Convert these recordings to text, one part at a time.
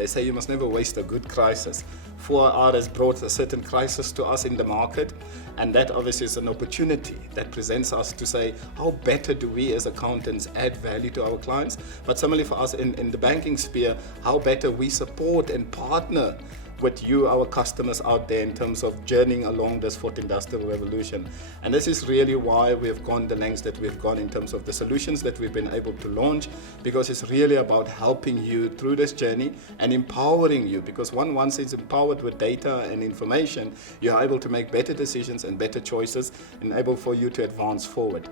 They say you must never waste a good crisis. 4R has brought a certain crisis to us in the market, and that obviously is an opportunity that presents us to say, how better do we as accountants add value to our clients? But similarly for us in the banking sphere, how better we support and partner with you, our customers out there, in terms of journeying along this fourth industrial revolution. And this is really why we've gone the lengths that we've gone in terms of the solutions that we've been able to launch, because it's really about helping you through this journey and empowering you, because once it's empowered with data and information, you're able to make better decisions and better choices, and able for you to advance forward.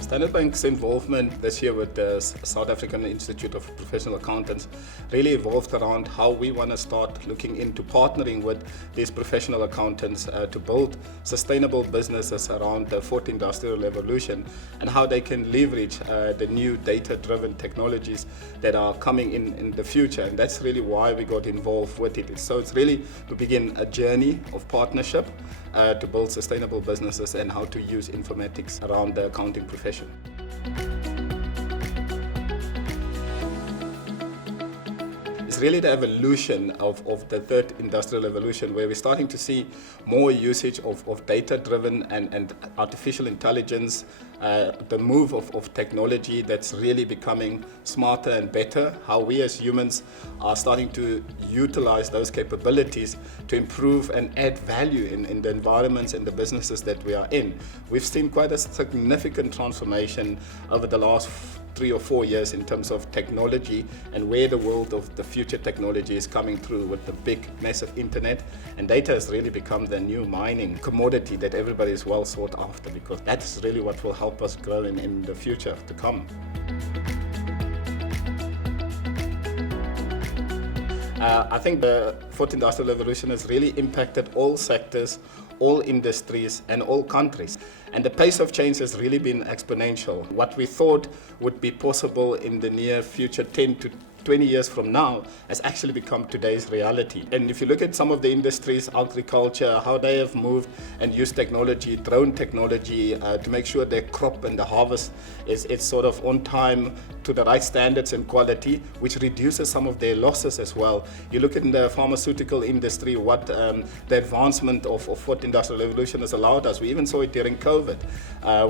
Standard Bank's involvement this year with the South African Institute of Professional Accountants really evolved around how we want to start looking into partnering with these professional accountants to build sustainable businesses around the fourth industrial revolution, and how they can leverage the new data-driven technologies that are coming in the future. And that's really why we got involved with it. So it's really to begin a journey of partnership to build sustainable businesses and how to use informatics around the accounting profession. It's really the evolution of the third industrial revolution, where we're starting to see more usage of data-driven and artificial intelligence, the move of technology that's really becoming smarter and better, how we as humans are starting to utilize those capabilities to improve and add value in the environments and the businesses that we are in. We've seen quite a significant transformation over the last 3 or 4 years in terms of technology and where the world of the future technology is coming through with the big, massive internet. And data has really become the new mining commodity that everybody is well sought after, because that's really what will help us grow in the future to come. I think the fourth industrial revolution has really impacted all sectors, all industries, and all countries. And the pace of change has really been exponential. What we thought would be possible in the near future, 10 to 20 years from now, has actually become today's reality. And if you look at some of the industries, agriculture, how they have moved and used technology, drone technology, to make sure their crop and the harvest is sort of on time to the right standards and quality, which reduces some of their losses as well. You look at the pharmaceutical industry, what the advancement of fourth industrial revolution has allowed us. We even saw it during COVID,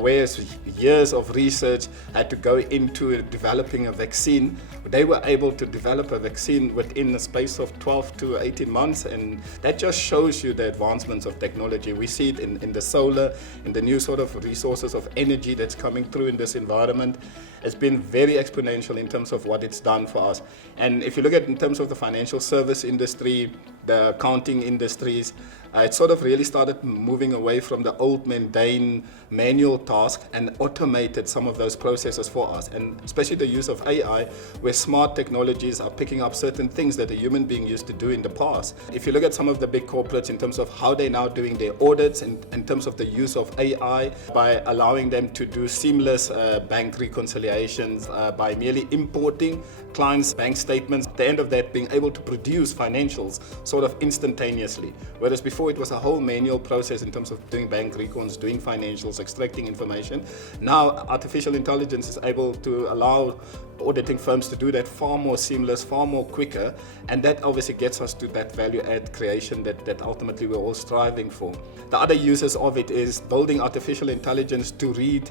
whereas years of research had to go into developing a vaccine. They were able to develop a vaccine within the space of 12 to 18 months, and that just shows you the advancements of technology. We see it in the solar, in the new sort of resources of energy that's coming through in this environment. It's been very exponential in terms of what it's done for us. And if you look at in terms of the financial service industry, the accounting industries, it sort of really started moving away from the old mundane manual task and automated some of those processes for us. And especially the use of AI, where smart technologies are picking up certain things that a human being used to do in the past. If you look at some of the big corporates in terms of how they're now doing their audits, in terms of the use of AI, by allowing them to do seamless bank reconciliations, by merely importing clients' bank statements, at the end of that being able to produce financials sort of instantaneously. Whereas before it was a whole manual process in terms of doing bank recons, doing financials, extracting information. Now artificial intelligence is able to allow auditing firms to do that far more seamless, far more quicker, and that obviously gets us to that value add creation that ultimately we're all striving for. The other uses of it is building artificial intelligence to read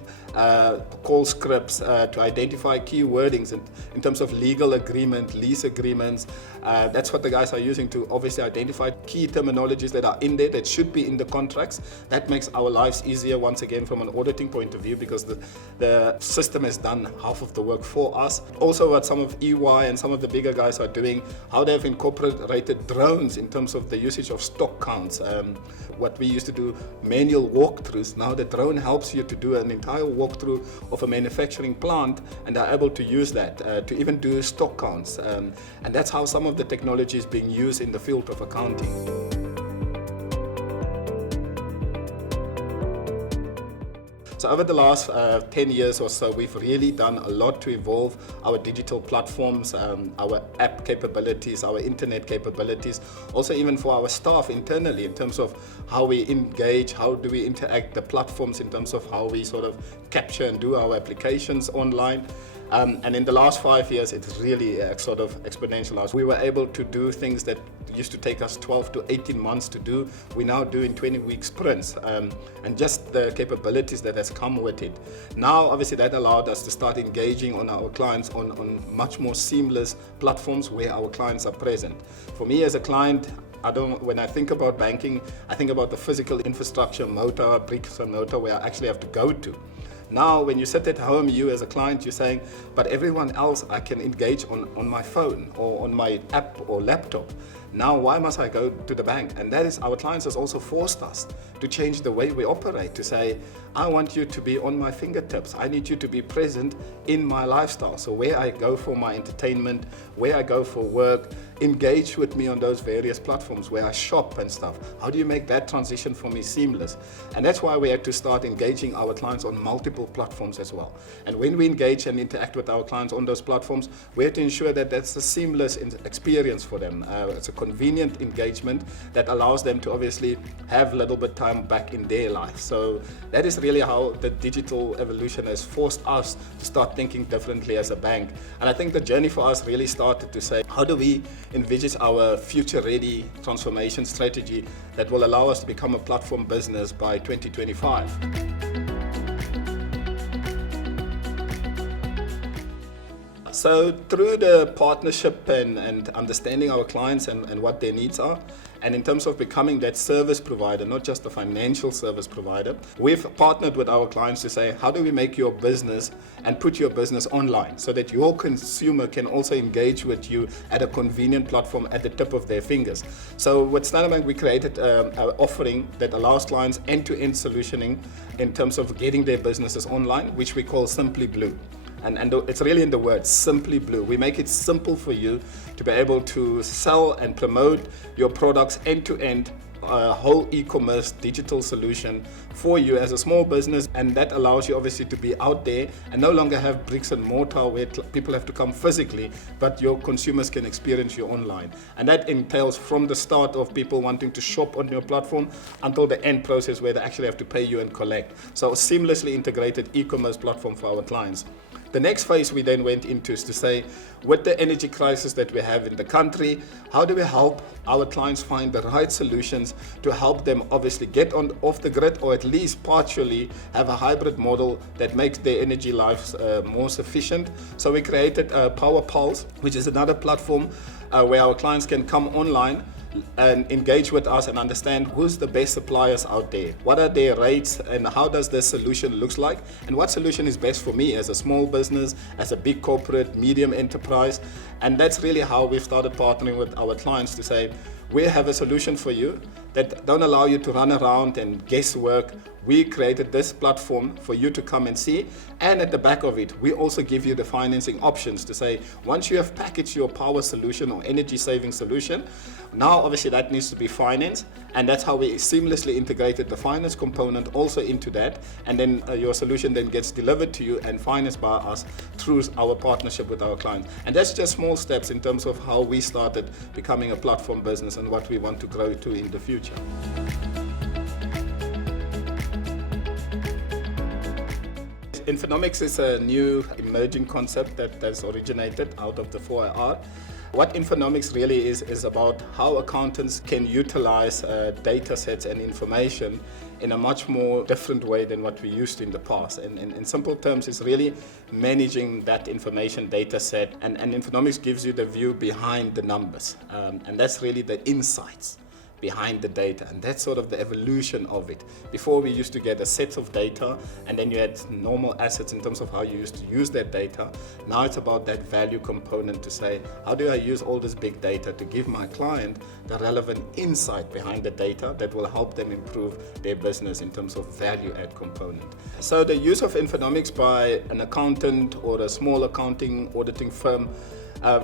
call scripts, to identify key wordings in terms of legal agreement, lease agreements. That's what the guys are using to obviously identify key terminologies that are in there that should be in the contracts. That makes our lives easier once again from an auditing point of view, because the system has done half of the work for us. Also what some of EY and some of the bigger guys are doing, how they've incorporated drones in terms of the usage of stock counts. What we used to do manual walkthroughs, now the drone helps you to do an entire walkthrough of a manufacturing plant, and they're able to use that to even do stock counts. And that's how some of the technology is being used in the field of accounting. So over the last 10 years or so, we've really done a lot to evolve our digital platforms, our app capabilities, our internet capabilities, also even for our staff internally in terms of how we engage, how do we interact the platforms in terms of how we sort of capture and do our applications online. And in the last 5 years, it's really sort of exponentialized. We were able to do things that used to take us 12 to 18 months to do. We now do in 20-week sprints, and just the capabilities that has come with it. Now, obviously, that allowed us to start engaging on our clients on much more seamless platforms where our clients are present. For me as a client, when I think about banking, I think about the physical infrastructure, motor, bricks and mortar, where I actually have to go to. Now, when you sit at home, you as a client, you're saying, but everyone else I can engage on my phone or on my app or laptop. Now, why must I go to the bank? And that is, our clients has also forced us to change the way we operate, to say, I want you to be on my fingertips. I need you to be present in my lifestyle. So where I go for my entertainment, where I go for work, engage with me on those various platforms where I shop and stuff. How do you make that transition for me seamless? And that's why we had to start engaging our clients on multiple platforms as well. And when we engage and interact with our clients on those platforms, we have to ensure that that's a seamless experience for them. It's a convenient engagement that allows them to obviously have a little bit time back in their life. So that is really how the digital evolution has forced us to start thinking differently as a bank. And I think the journey for us really started to say, how do we envisage our future-ready transformation strategy that will allow us to become a platform business by 2025. So through the partnership and understanding our clients and what their needs are, and in terms of becoming that service provider, not just a financial service provider, we've partnered with our clients to say, how do we make your business and put your business online so that your consumer can also engage with you at a convenient platform at the tip of their fingers. So with Standard Bank, we created an offering that allows clients end-to-end solutioning in terms of getting their businesses online, which we call Simply Blue. And it's really in the word, Simply Blue. We make it simple for you to be able to sell and promote your products end-to-end, a whole e-commerce digital solution for you as a small business. And that allows you obviously to be out there and no longer have bricks and mortar where people have to come physically, but your consumers can experience you online. And that entails from the start of people wanting to shop on your platform until the end process where they actually have to pay you and collect. So a seamlessly integrated e-commerce platform for our clients. The next phase we then went into is to say, with the energy crisis that we have in the country, how do we help our clients find the right solutions to help them obviously get off the grid, or at least partially have a hybrid model that makes their energy lives more sufficient. So we created Power Pulse, which is another platform where our clients can come online and engage with us and understand who's the best suppliers out there, what are their rates, and how does this solution looks like, and what solution is best for me as a small business, as a big corporate, medium enterprise. And that's really how we've started partnering with our clients to say, we have a solution for you that don't allow you to run around and guesswork. We created this platform for you to come and see, and at the back of it, we also give you the financing options to say, once you have packaged your power solution or energy saving solution, now obviously that needs to be financed, and that's how we seamlessly integrated the finance component also into that, and then your solution then gets delivered to you and financed by us through our partnership with our clients. And that's just small steps in terms of how we started becoming a platform business and what we want to grow to in the future. Infonomics is a new emerging concept that has originated out of the 4IR. What Infonomics really is about how accountants can utilize data sets and information in a much more different way than what we used to in the past. And in simple terms, it's really managing that information data set. And Infonomics gives you the view behind the numbers. And that's really the insights behind the data, and that's sort of the evolution of it. Before, we used to get a set of data and then you had normal assets in terms of how you used to use that data. Now it's about that value component to say, how do I use all this big data to give my client the relevant insight behind the data that will help them improve their business in terms of value add component. So the use of Infonomics by an accountant or a small accounting auditing firm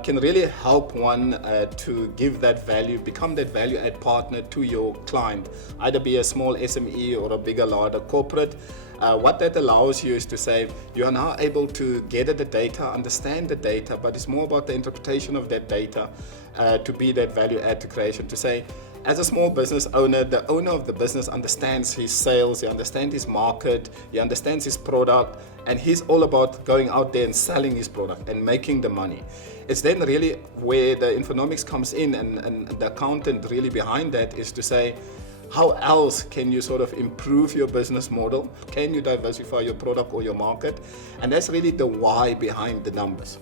can really help one to give that value, become that value add partner to your client, either be a small SME or a bigger, larger corporate. What that allows you is to say you are now able to gather the data, understand the data, but it's more about the interpretation of that data to be that value add to creation. To say, as a small business owner, the owner of the business understands his sales, he understands his market, he understands his product, and he's all about going out there and selling his product and making the money. It's then really where the Infonomics comes in, and the accountant really behind that is to say, how else can you sort of improve your business model? Can you diversify your product or your market? And that's really the why behind the numbers.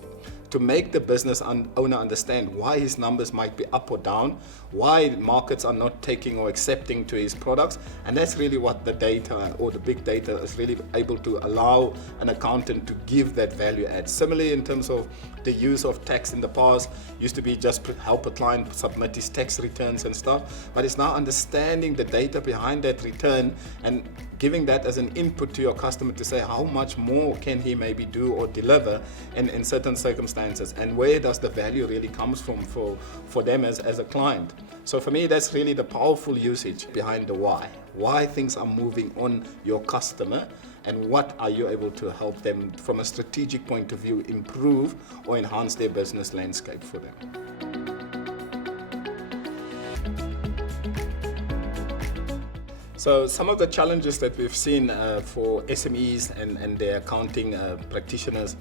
To make the business owner understand why his numbers might be up or down, why markets are not taking or accepting to his products. And that's really what the data or the big data is really able to allow an accountant to give that value add. Similarly, in terms of the use of tax in the past, used to be just help a client submit his tax returns and stuff, but it's now understanding the data behind that return and giving that as an input to your customer to say how much more can he maybe do or deliver in certain circumstances, and where does the value really comes from for them as a client. So for me, that's really the powerful usage behind the why things are moving on your customer, and what are you able to help them from a strategic point of view improve or enhance their business landscape for them. So some of the challenges that we've seen for SMEs and their accounting practitioners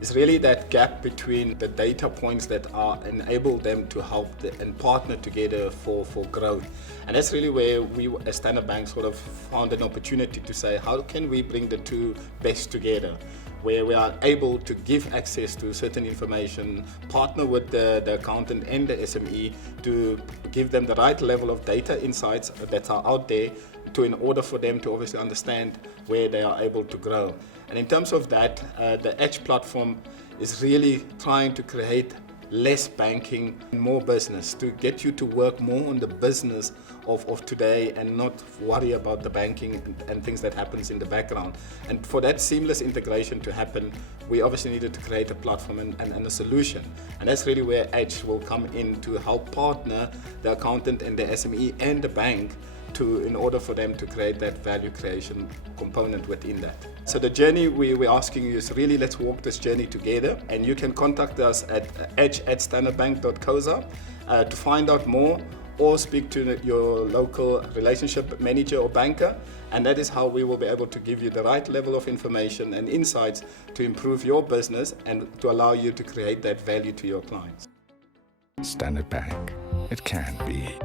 is really that gap between the data points that are enable them to help and partner together for growth. And that's really where we as Standard Bank sort of found an opportunity to say, how can we bring the two best together, where we are able to give access to certain information, partner with the accountant and the SME to give them the right level of data insights that are out there in order for them to obviously understand where they are able to grow. And in terms of that, the Edge platform is really trying to create less banking and more business, to get you to work more on the business of today and not worry about the banking and things that happens in the background. And for that seamless integration to happen, we obviously needed to create a platform and a solution. And that's really where Edge will come in to help partner the accountant and the SME and the bank in order for them to create that value creation component within that. So the journey we're asking you is really, let's walk this journey together, and you can contact us at edge@standardbank.co.za to find out more, or speak to your local relationship manager or banker, and that is how we will be able to give you the right level of information and insights to improve your business and to allow you to create that value to your clients. Standard Bank. It can be.